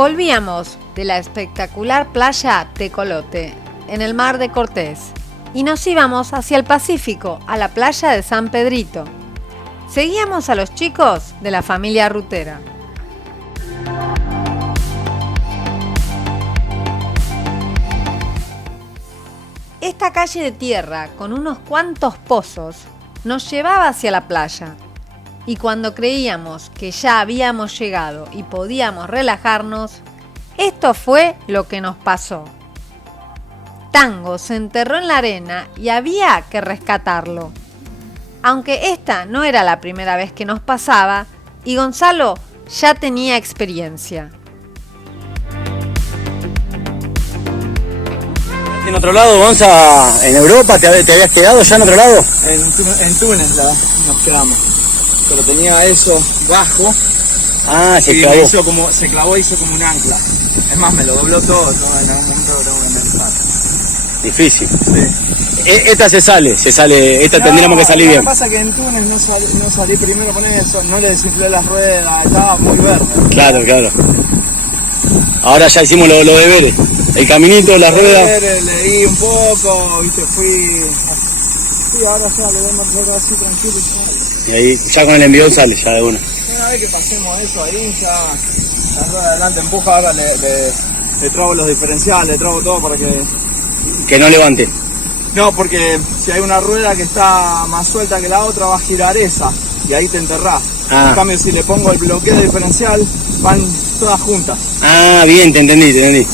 Volvíamos de la espectacular playa Tecolote, en el mar de Cortés, y nos íbamos hacia el Pacífico, a la playa de San Pedrito. Seguíamos a los chicos de la familia rutera. Esta calle de tierra, con unos cuantos pozos, nos llevaba hacia la playa. Y cuando creíamos que ya habíamos llegado y podíamos relajarnos, esto fue lo que nos pasó. Tango se enterró en la arena y había que rescatarlo. Aunque esta no era la primera vez que nos pasaba, y Gonzalo ya tenía experiencia. ¿En otro lado, Gonza? ¿En Europa? ¿Te habías quedado ya en otro lado? En Túnez nos quedamos. Pero tenía eso bajo. Ah, se y clavó. Se clavó y hizo como un ancla. Es más, me lo dobló todo. En algún momento lo tengo que analizar. Difícil. Sí. Esta se sale. Esta no, tendríamos que salir bien. Lo que pasa es que en Túnez no salí primero con eso, no le desinflé las ruedas, estaba muy verde. Claro. Ahora ya hicimos los deberes. El caminito, las ruedas. Leí un poco, viste, fui ahora ya le doy marcha así tranquilo y sale. Y ahí ya con el envión sale, ya de una. Una vez que pasemos eso ahí, ya la rueda de adelante empuja, ahora le trabo los diferenciales, le trabo todo para que no levante. No, porque si hay una rueda que está más suelta que la otra, va a girar esa y ahí te enterrás. En cambio, si le pongo el bloqueo diferencial, van todas juntas. Ah, bien, te entendí.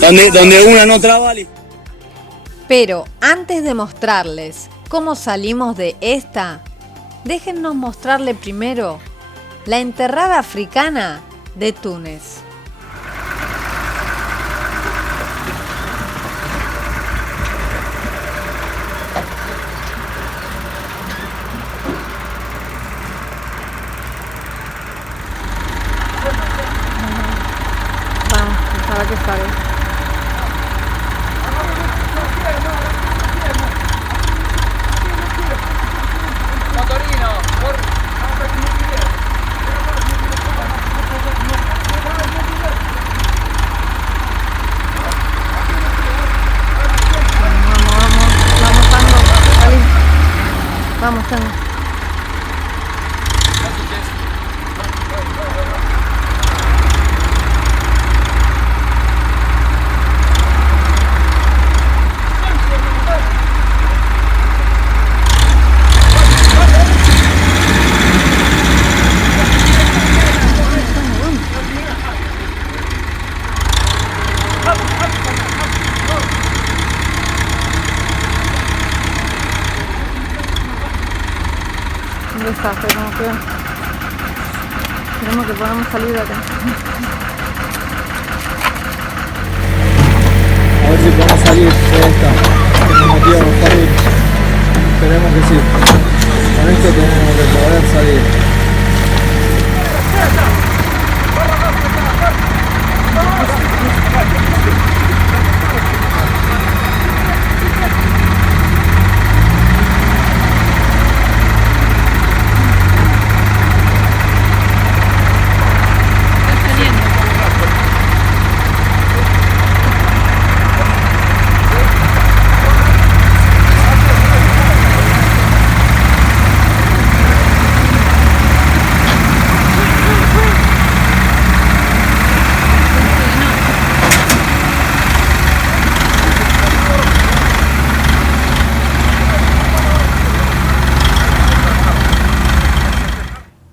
Donde una no traba. Pero antes de mostrarles cómo salimos de esta, déjennos mostrarle primero la enterrada africana de Túnez. Vamos, ojalá que salga. Vamos, Tango. Un desastre, como que tenemos que podamos salir de acá. A ver si podemos salir de esta. Tenemos motivo para salir. Esperemos que sí. Con esto tenemos que poder salir.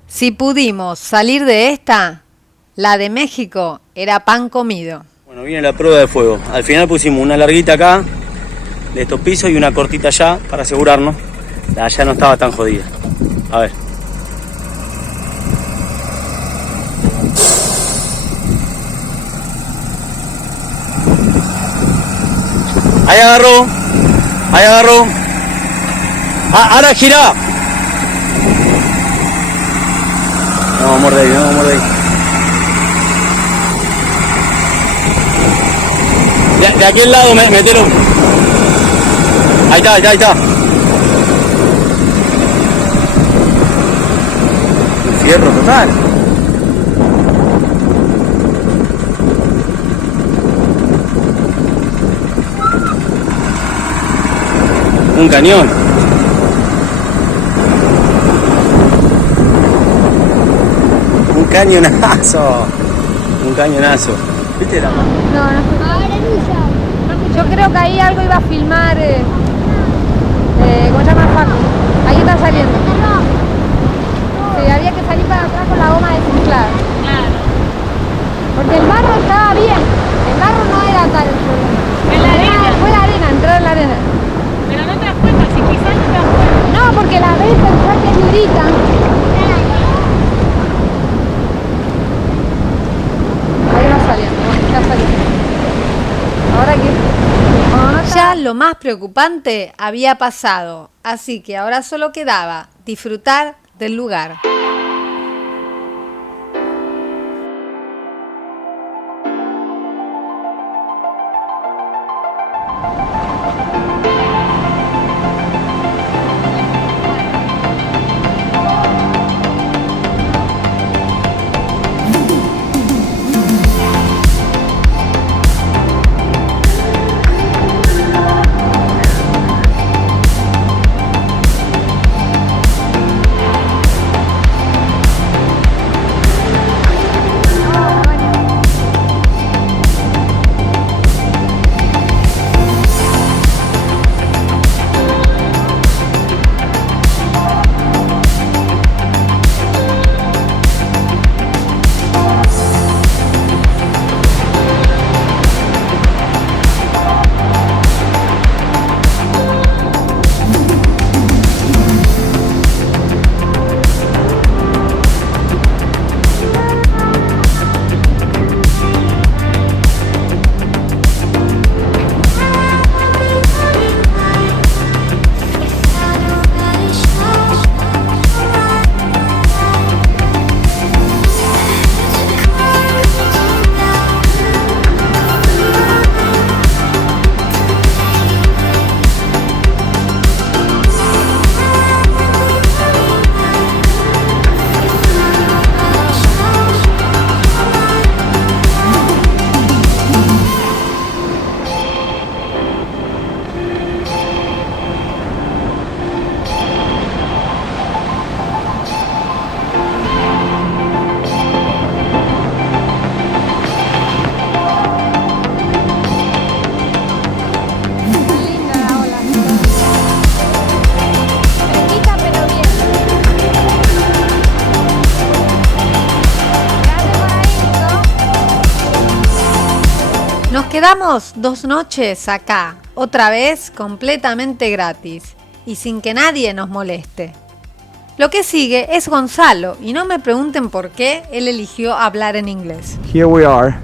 Si pudimos salir de esta, la de México era pan comido. Bueno, viene la prueba de fuego. Al final pusimos una larguita acá, de estos pisos, y una cortita allá, para asegurarnos. La allá no estaba tan jodida. A ver. Ahí agarró. Ahora girá. No, vamos de ahí. De aquel lado, metelo. Ahí está. Un fierro total. Un cañón. Un cañonazo. Un cañonazo. ¿Viste la? No, yo creo que ahí algo iba a filmar. ¿Cómo se llama Facu? Ahí está saliendo. Sí, había que salir para atrás con la goma de ciclar. Claro. Porque el barro estaba bien. El barro no era tal el problema. En la arena. Fue la arena, entrar en la arena. Pero no te das cuenta, si quizás no te das cuenta. No, porque la ves pensar que es durita. Ahí va saliendo, ya salió. Ahora que... Ya lo más preocupante había pasado, así que ahora solo quedaba disfrutar del lugar. Nos quedamos 2 noches acá, otra vez completamente gratis y sin que nadie nos moleste. Lo que sigue es Gonzalo y no me pregunten por qué él eligió hablar en inglés. Here we are,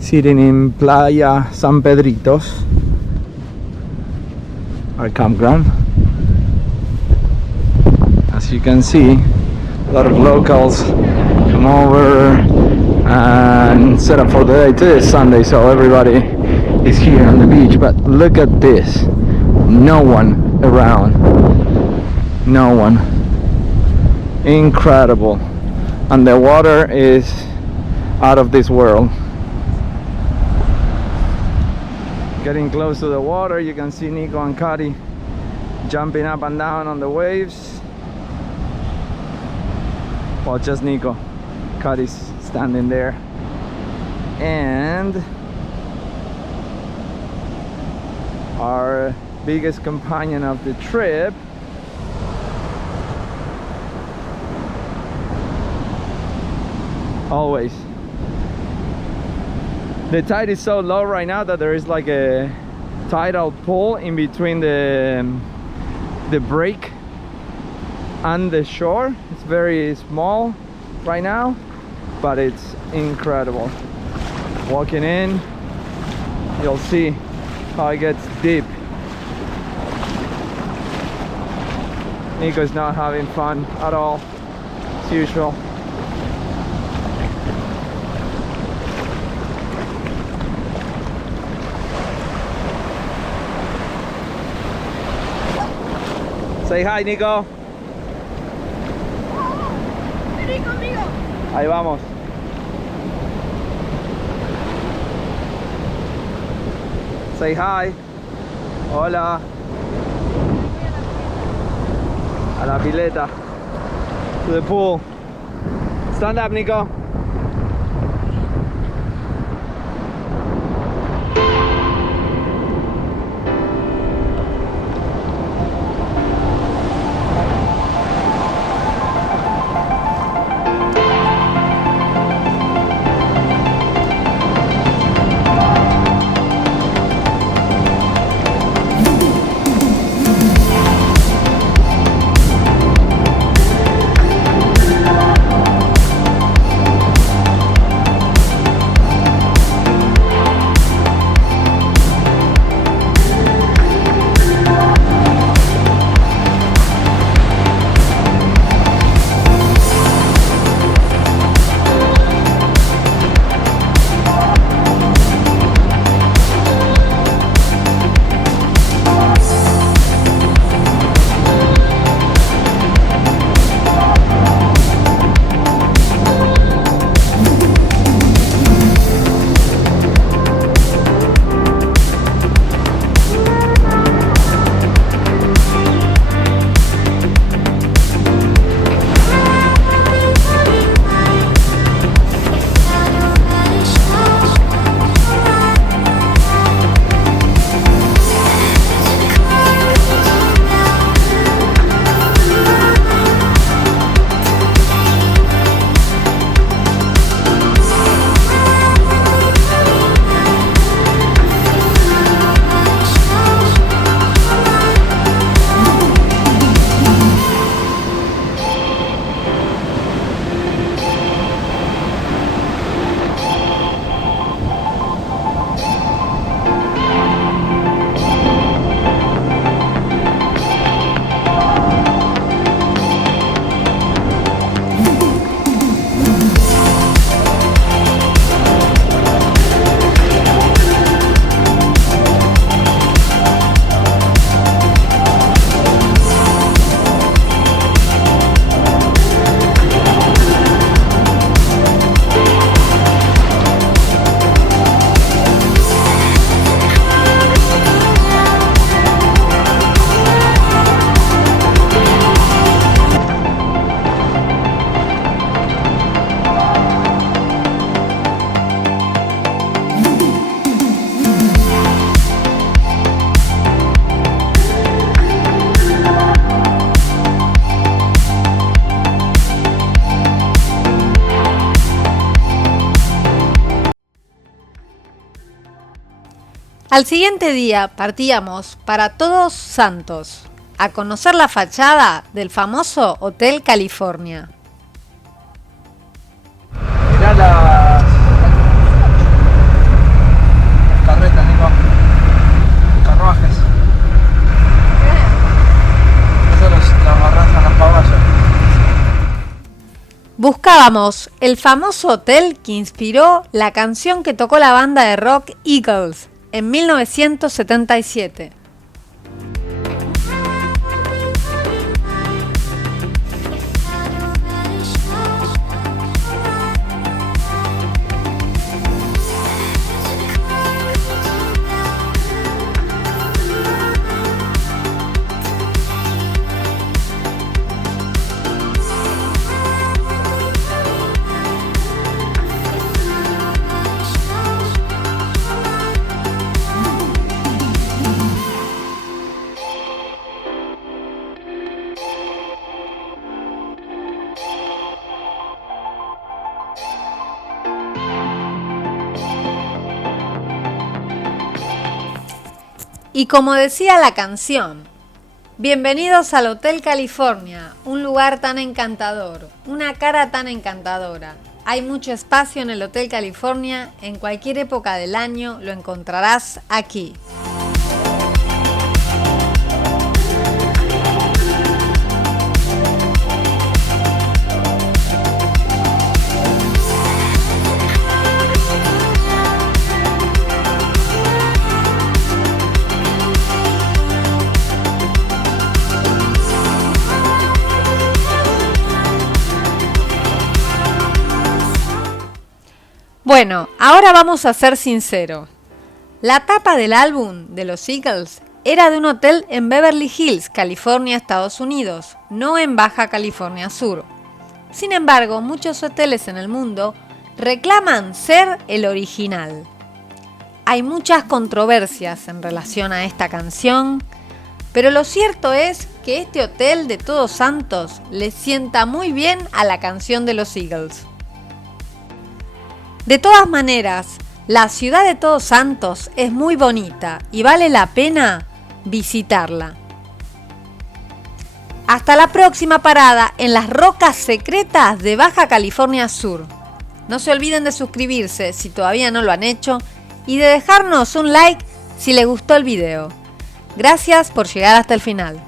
sitting in Playa San Pedritos, our campground. As you can see, a lot of locals come over and set up for the day. Today is Sunday, so everybody is here on the beach, but look at this, no one around, no one. Incredible, and the water is out of this world. Getting close to the water, you can see Nico and Kari jumping up and down on the waves. Well, just Nico. Kari's standing there. And our biggest companion of the trip, always. The tide is so low right now that there is like a tidal pool in between the break and the shore. It's very small right now, but it's incredible. Walking in, you'll see how it gets deep. Nico's not having fun at all, as usual. Say hi, Nico. Vení conmigo. Ahí vamos. Say hi. Hola. a la pileta. To the pool. Stand up, Nico. Al siguiente día partíamos para Todos Santos, a conocer la fachada del famoso Hotel California. Mirá las carretas, Nico. Carruajes. Eso los arrastran los caballos. Buscábamos el famoso hotel que inspiró la canción que tocó la banda de rock Eagles en 1977. Y como decía la canción, bienvenidos al Hotel California, un lugar tan encantador, una cara tan encantadora. Hay mucho espacio en el Hotel California, en cualquier época del año lo encontrarás aquí. Bueno, ahora vamos a ser sinceros. La tapa del álbum de los Eagles era de un hotel en Beverly Hills, California, Estados Unidos, no en Baja California Sur. Sin embargo, muchos hoteles en el mundo reclaman ser el original. Hay muchas controversias en relación a esta canción, pero lo cierto es que este hotel de Todos Santos le sienta muy bien a la canción de los Eagles. De todas maneras, la ciudad de Todos Santos es muy bonita y vale la pena visitarla. Hasta la próxima parada en las rocas secretas de Baja California Sur. No se olviden de suscribirse si todavía no lo han hecho y de dejarnos un like si les gustó el video. Gracias por llegar hasta el final.